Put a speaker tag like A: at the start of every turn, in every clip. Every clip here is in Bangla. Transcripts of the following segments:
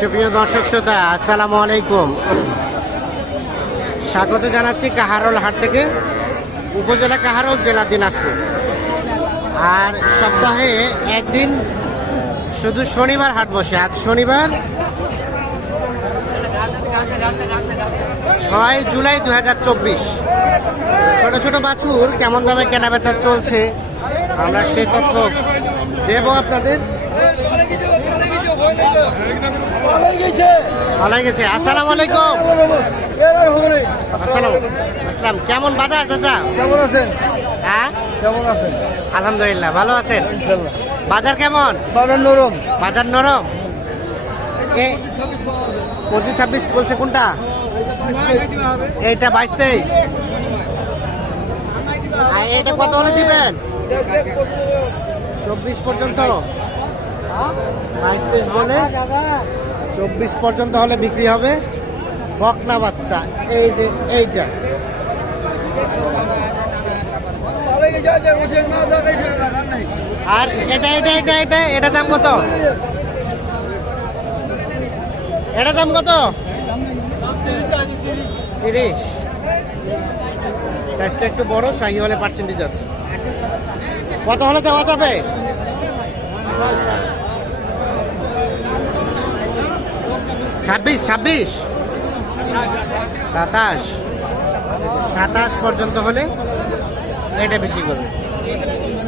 A: সুপ্রিয় দর্শক শ্রোতা, আসসালামু আলাইকুম। স্বাগত জানাচ্ছি কাহারোল হাট থেকে, উপজেলা কাহারোল, জেলা দিনাজপুর। আর সপ্তাহে একদিন শুধু শনিবার হাট বসে। আজ শনিবার ছয় জুলাই দু হাজার চব্বিশ। ছোট ছোট বাছুর কেমন দামে কেনাবেচা চলছে, আমরা সেই তথ্য দেব আপনাদের। ভালো গেছে। আসসালামু আলাইকুম। আসসালাম। আসসালাম। কেমন বাজার চাচা?
B: কেমন আছেন?
A: হ্যাঁ?
B: কেমন আছেন?
A: আলহামদুলিল্লাহ ভালো আছেন? বাজার কেমন?
B: বাজার নরম।
A: বাজার নরম? পঁচিশ ছাব্বিশ বলছে কোনটা? এইটা বাইশ তেইশ। এটা কত হলে দিবেন? চব্বিশ পর্যন্ত। বাইশ তেইশ বলে? চব্বিশ পর্যন্ত হলে বিক্রি হবে। বকনা বাচ্চা, এই যে এইটা। আর এটা এটা এটা এটা এটা দাম কত? এটা দাম কত? তিরিশ। সাইজটা একটু বড় শাহি হলে পার্সেন্টেজ আছে। কত হলে দেওয়া যাবে? ছাব্বিশ ছাব্বিশ। সাতাশ। সাতাশ পর্যন্ত হলে এটা বিক্রি করবে।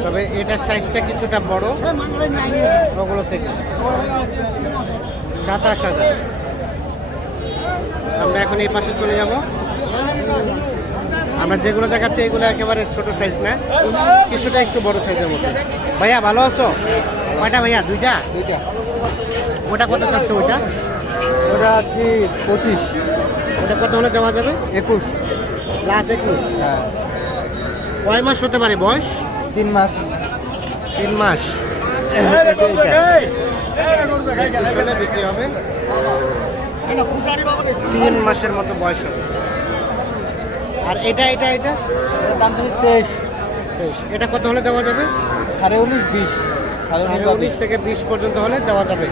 A: তবে এটার সাইজটা কিছুটা বড় ওগুলো থেকে। সাতাশ হাজার। আমরা এখন এই পাশে চলে যাব। আমরা যেগুলো দেখাচ্ছি এগুলো একেবারে ছোট সাইজ না কিছুটা একটু বড় সাইজের মধ্যে। ভাইয়া ভালো আছো? কয়টা ভাইয়া? দুইটা?
B: দুইটা।
A: ওটা কত চাচ্ছে ওইটা?
B: ওটা আছে পঁচিশ।
A: ওটা কত হলে দেওয়া যাবে?
B: একুশ।
A: লাস্ট একুশ।
B: হ্যাঁ।
A: কয় মাস হতে পারে বয়স?
B: তিন মাস।
A: তিন মাস। একুশ হলে বিক্রি হবে। তিন মাসের মতো বয়স হবে। আর এটা এটা এটা?
B: দাম হচ্ছে তেইশ।
A: বেশ, এটা কত হলে দেওয়া যাবে?
B: সাড়ে উনিশ বিশ। সাড়ে উনিশ
A: থেকে বিশ পর্যন্ত হলে দেওয়া যাবে।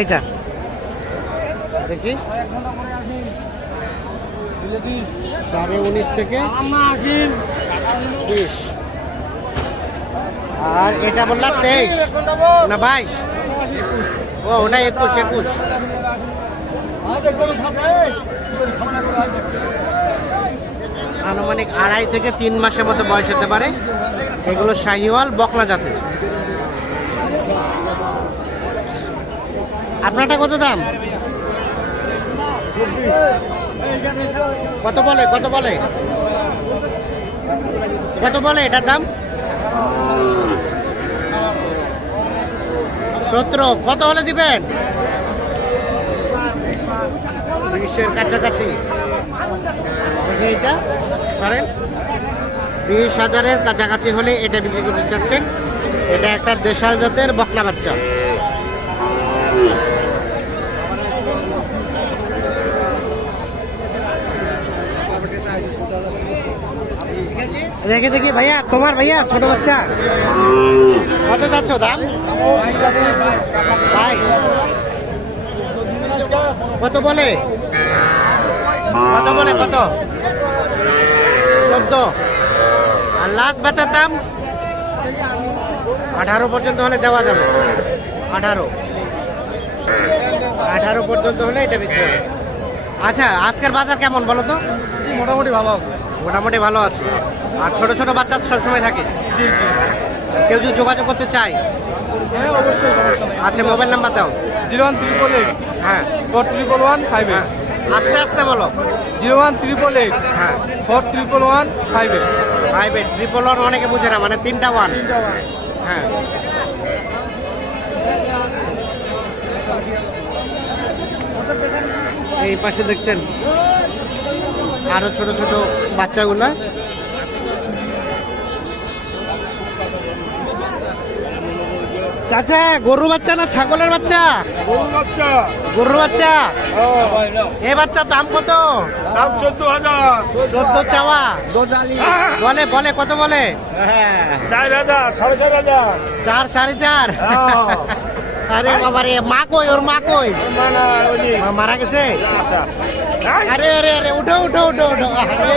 A: এইটা। দেখি। সাড়ে উনিশ থেকে বিশ। আর এটা বললাম তেইশ। না, বাইশ। ও ওটা একুশ একুশ। আনুমানিক আড়াই থেকে তিন মাসের মতো বয়স হতে পারে। এগুলো শাহিওয়াল বকলা জাতের। আপনারটা কত দাম? কত বলে কত বলে? কত বলে এটার দাম? সতেরো। কত হলে দিবেন? বিশের কাছাকাছি। এটা বিশ হাজারের কাছাকাছি হলে এটা বিক্রি করতে চাচ্ছেন। এটা একটা দেশাল জাতের বকলা বাচ্চা। দেখি দেখি ভাইয়া, তোমার ভাইয়া, ছোট বাচ্চা। কত যাচ্ছ দাম? কত বলে? কত বলে, কত? চোদ্দ। আর লাস্ট বাচ্চার দাম? আঠারো পর্যন্ত হলে দেওয়া যাবে। আঠারো। আঠারো পর্যন্ত হলে এটা বিক্রি আচ্ছা আজকের বাজার কেমন বলো তো?
B: মোটামুটি ভালো আছে।
A: মোটামুটি ভালো আছে। আর ছোট ছোট বাচ্চা তো সবসময় থাকে। কেউ যদি যোগাযোগ করতে চায়।
B: হ্যাঁ
A: আচ্ছা মোবাইল নাম্বার দাও।
B: জিরো ওয়ান ট্রিপল এইট
A: হ্যাঁ।
B: Four triple one five eight
A: আস্তে আস্তে বলো।
B: জিরো ওয়ান ট্রিপল এইট
A: হ্যাঁ।
B: Four triple one five eight
A: private triple one অনেকে বুঝে না মানে তিনটা ওয়ান হ্যাঁ। এই পাশে দেখছেন। আরও ছোট ছোট বাচ্চাগুলা। চাচা গরু বাচ্চা না ছাগলের বাচ্চা? গরুর বাচ্চা। এ বাচ্চার দাম কত?
C: দাম চোদ্দ হাজার।
A: চোদ্দ চাওয়া? বলে বলে কত বলে?
C: চার হাজার সাড়ে চার হাজার।
A: চার সাড়ে চার? আরে বাবা রে মা কই? ওর মা কই মারা গেছে? আরে আরে আরে, উঠো উঠো উঠো উঠো। আরে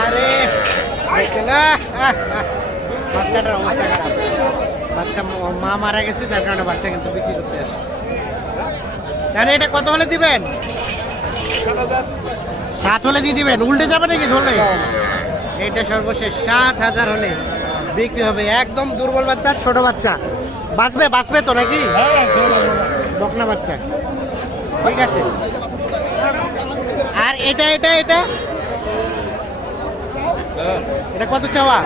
A: আরে। বাচ্চাটার অবস্থা খারাপ। বাচ্চা মা মারা গেছে, যার কারণে বাচ্চা কিন্তু বিক্রি করতে আসে। জানি এটা কত হলে দিবেন? সাত হলে দিয়ে দিবেন। উল্টে যাবে নাকি ধরলে? এটা সর্বশেষ, সাত হাজার হলে বিক্রি হবে। একদম দুর্বল বাচ্চা, ছোট বাচ্চা। বাঁচবে বাঁচবে তো নাকি? বকনা বাচ্চা। ঠিক আছে। আর এটা এটা এটা? এটা কত চাওয়া?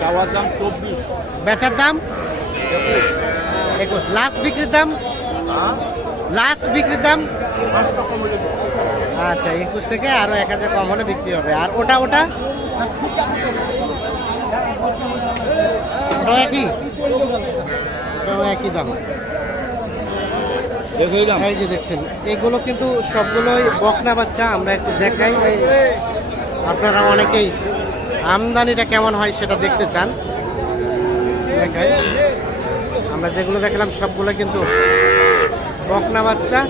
C: চাওয়ার দাম চব্বিশ।
A: বেচার দাম? একুশ। লাস্ট বিক্রির দাম? লাস্ট বিক্রির দাম? আচ্ছা একুশ থেকে আরও এক হাজার কম হলে বিক্রি হবে। আর ওটা ওটা? ওটাও একই? ওটাও একই দাম। এই যে দেখছেন এগুলো কিন্তু সবগুলোই বকনা বাচ্চা আমরা একটু দেখাই। আপনারা অনেকেই আমদানিটা কেমন হয় সেটা দেখতে চান। দেখাই। আমরা যেগুলো দেখলাম সবগুলো কিন্তু বকনা বাচ্চা।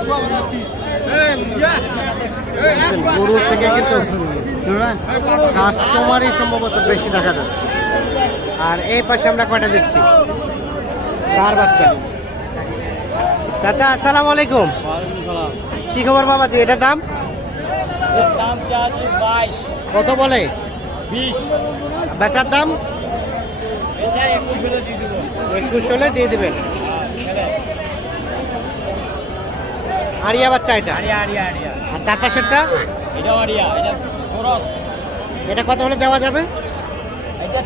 A: দেখছেন, গরুর থেকে কিন্তু কাস্টমারই সম্ভবত বেশি দেখা যাচ্ছে। আর এই পাশে আমরা কয়টা দেখছি? চার বাচ্চা। চাচা, আসসালামু আলাইকুম। কি খবর বাবা বাবাজি? এটার দাম? কত বলে? বেচার দাম?
D: একুশ হলে দিয়ে
A: দিবেন। আরিয়া বাচ্চা এটা? আর তার পাশেরটা?
D: এটা আড়িয়া এটা খরচ
A: এটা কত হলে দেওয়া যাবে?
D: এটা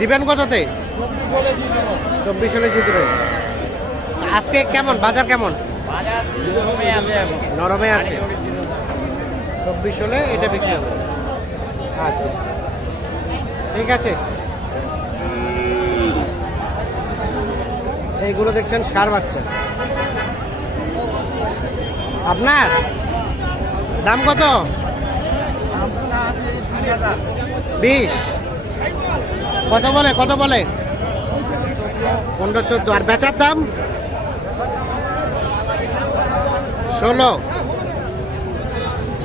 A: দিবেন কততে?
D: চব্বিশ হলে দিয়ে দেবো
A: চব্বিশ হলে দিয়ে দিবেন আজকে কেমন? বাজার কেমন?
D: বাজার কমে আছে
A: নরমে আছে। চব্বিশ হলে এটা বিক্রি হবে। আচ্ছা। ঠিক আছে। এইগুলো দেখছেন সার বাচ্চা। আপনার? দাম কত? বিশ। কত বলে? কত বলে? পনেরো চোদ্দ। আর বেচার দাম? ষোলো।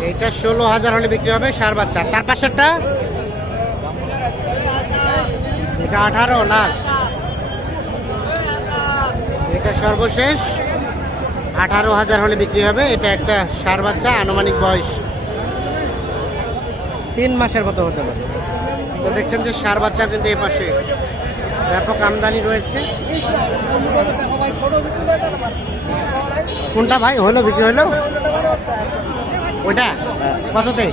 A: এইটা ষোলো হাজার হলে বিক্রি হবে সার বাচ্চা। তার পাশেরটা? এটা আঠারো লাস্ট এটা সর্বশেষ। আঠারো হাজার হলে বিক্রি হবে। এটা একটা সার বাচ্চা আনুমানিক বয়স তিন মাসের মতো হতে পারে। তো দেখছেন যে সার বাচ্চা কিন্তু এই পাশে ব্যাপক আমদানি রয়েছে। কোনটা ভাই? হলো বিক্রি হলো? ওইটা? কততে?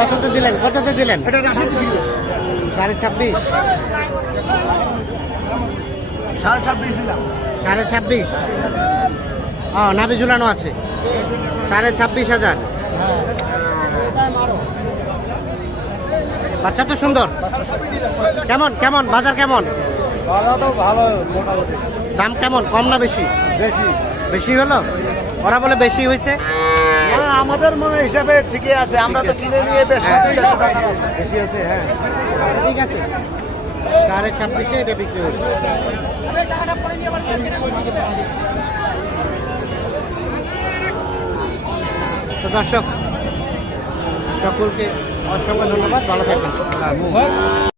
A: কততে দিলেন? কততে দিলেন? সাড়ে ছাব্বিশ।
C: সাড়ে ছাব্বিশ দিলাম।
A: সাড়ে ছাব্বিশ? ও নাবি ঝুলানো আছে। সাড়ে ছাব্বিশ হাজার। বাচ্চা তো সুন্দর। কেমন কেমন বাজার কেমন?
B: বাজার তো ভালো মোটামুটি।
A: দাম কেমন কম না বেশি?
B: বেশি।
A: বেশি হলো? ওরা বলে বেশি হয়েছে।
C: আমাদের মনে হিসাবে ঠিকই আছে। আমরা তো কিনে নিয়ে বেশ
A: বেশি হচ্ছে হ্যাঁ। ঠিক আছে। সাড়ে ছাব্বিশে এটা বিক্রি হচ্ছে তো দর্শক সকলকে অসংখ্য ধন্যবাদ ভালো থাকবেন।